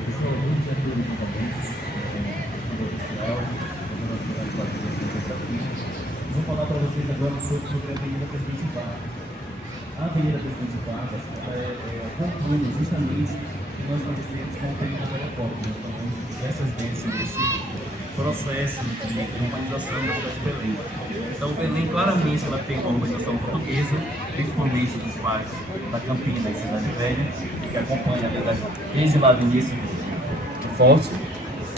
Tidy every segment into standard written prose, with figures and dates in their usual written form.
pessoal, hoje já teve novamente, oficial, vou falar para vocês agora sobre a Avenida Presidente Vargas. A Avenida Presidente Vargas conclui justamente que nós conhecemos com o período da Belle Époque. Nós falamos diversas vezes nesse processo de urbanização da cidade de Belém. Então, Belém claramente ela tem uma urbanização portuguesa, principalmente dos bairros da Campina e Cidade Velha, que acompanha desde lá do início do Forte,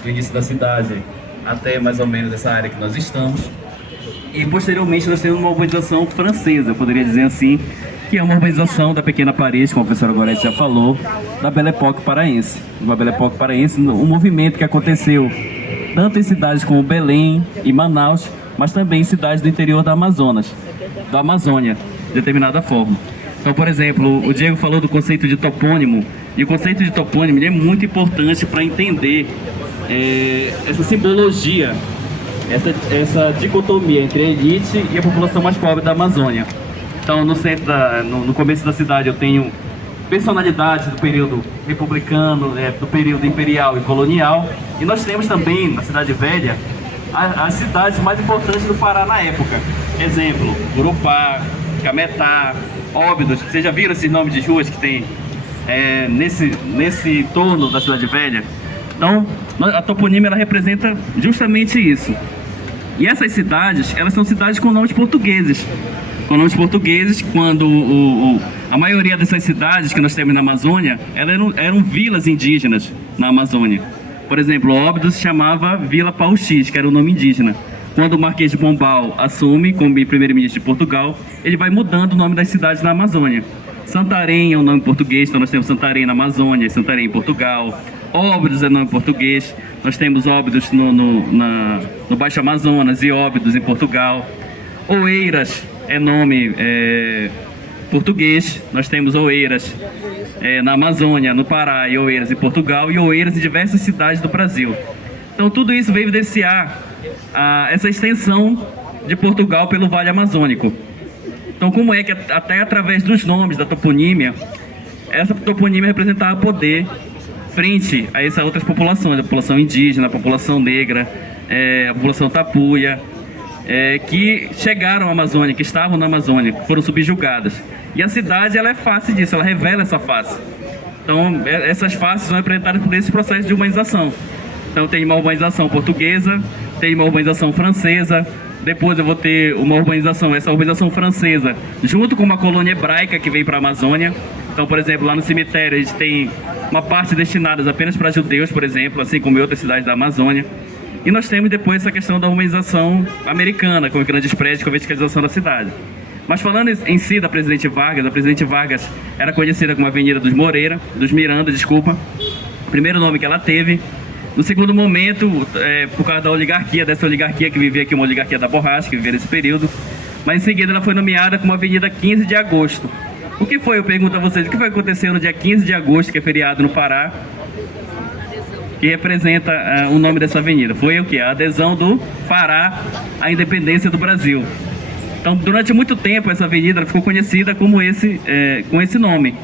do início da cidade até mais ou menos essa área que nós estamos. E posteriormente nós temos uma urbanização francesa, eu poderia dizer assim, que é uma urbanização da Pequena Paris, como a professora Gorete já falou, da Belle Époque paraense. Uma Belle Époque paraense, um movimento que aconteceu tanto em cidades como Belém e Manaus, mas também em cidades do interior da Amazonas, da Amazônia, de determinada forma. Então, por exemplo, o Diego falou do conceito de topônimo, e o conceito de topônimo é muito importante para entender essa simbologia, essa dicotomia entre a elite e a população mais pobre da Amazônia. Então, no começo da cidade eu tenho personalidades do período republicano, do período imperial e colonial, e nós temos também na Cidade Velha as cidades mais importantes do Pará na época. Exemplo, Urupá, Cametá, Óbidos. Vocês já viram esses nomes de ruas que tem nesse entorno da Cidade Velha? Então, a toponímia ela representa justamente isso. E essas cidades, elas são cidades com nomes portugueses. Com nomes portugueses, quando a maioria dessas cidades que nós temos na Amazônia, elas eram vilas indígenas na Amazônia. Por exemplo, Óbidos se chamava Vila Pauxis, que era o nome indígena. Quando o Marquês de Pombal assume como primeiro-ministro de Portugal, ele vai mudando o nome das cidades na Amazônia. Santarém é um nome português, então nós temos Santarém na Amazônia e Santarém em Portugal. Óbidos é nome português, nós temos Óbidos no Baixo Amazonas e Óbidos em Portugal. Oeiras é nome português, nós temos Oeiras na Amazônia, no Pará, e Oeiras em Portugal, e Oeiras em diversas cidades do Brasil. Então tudo isso veio evidenciar essa extensão de Portugal pelo Vale Amazônico. Então como é que até através dos nomes da toponímia, essa toponímia representava poder frente a essas outras populações, a população indígena, a população negra, a população tapuia, que chegaram à Amazônia, que estavam na Amazônia, que foram subjugadas. E a cidade ela é face disso, ela revela essa face. Então essas faces são representadas por esse processo de urbanização. Então tem uma urbanização portuguesa, tem uma urbanização francesa, depois eu vou ter essa urbanização francesa, junto com uma colônia hebraica que vem para a Amazônia. Então, por exemplo, lá no cemitério a gente tem uma parte destinada apenas para judeus, por exemplo, assim como em outras cidades da Amazônia. E nós temos depois essa questão da urbanização americana, com grandes prédios, com a verticalização da cidade. Mas falando em si da Presidente Vargas, a Presidente Vargas era conhecida como Avenida dos Miranda, o primeiro nome que ela teve. No segundo momento, por causa da oligarquia, dessa oligarquia que vivia aqui, uma oligarquia da borracha, que vivia nesse período, mas em seguida ela foi nomeada como Avenida 15 de Agosto. O que foi, eu pergunto a vocês, o que foi acontecer no dia 15 de agosto, que é feriado no Pará, que representa o nome dessa avenida? Foi o que? A adesão do Pará à independência do Brasil. Então, durante muito tempo, essa avenida ficou conhecida como com esse nome,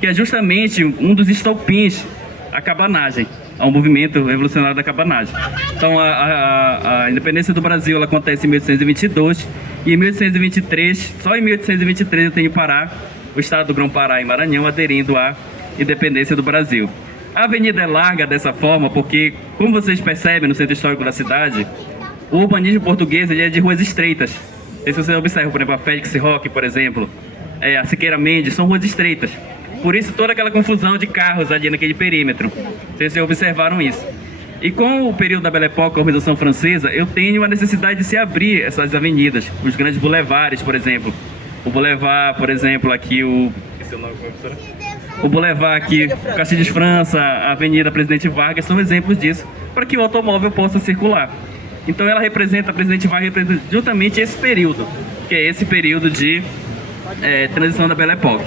que é justamente um dos estopins à cabanagem, ao movimento revolucionário da cabanagem. Então, a independência do Brasil ela acontece em 1822, e em 1823, só em 1823 eu tenho Pará, o estado do Grão-Pará e Maranhão, aderindo à independência do Brasil. A avenida é larga dessa forma porque, como vocês percebem no centro histórico da cidade, o urbanismo português ele é de ruas estreitas. Se vocês observam, por exemplo, a Félix Roque, por exemplo, a Siqueira Mendes, são ruas estreitas. Por isso toda aquela confusão de carros ali naquele perímetro. Vocês observaram isso. E com o período da Belle Époque, a urbanização francesa, eu tenho a necessidade de se abrir essas avenidas, os grandes boulevards, por exemplo. O boulevard, por exemplo, aqui esse é o nome, professora? O boulevard aqui, Castilhos França, a Avenida Presidente Vargas, são exemplos disso, para que o automóvel possa circular. Então ela representa, a Presidente Vargas representa justamente esse período, que é esse período de transição da Belle Époque.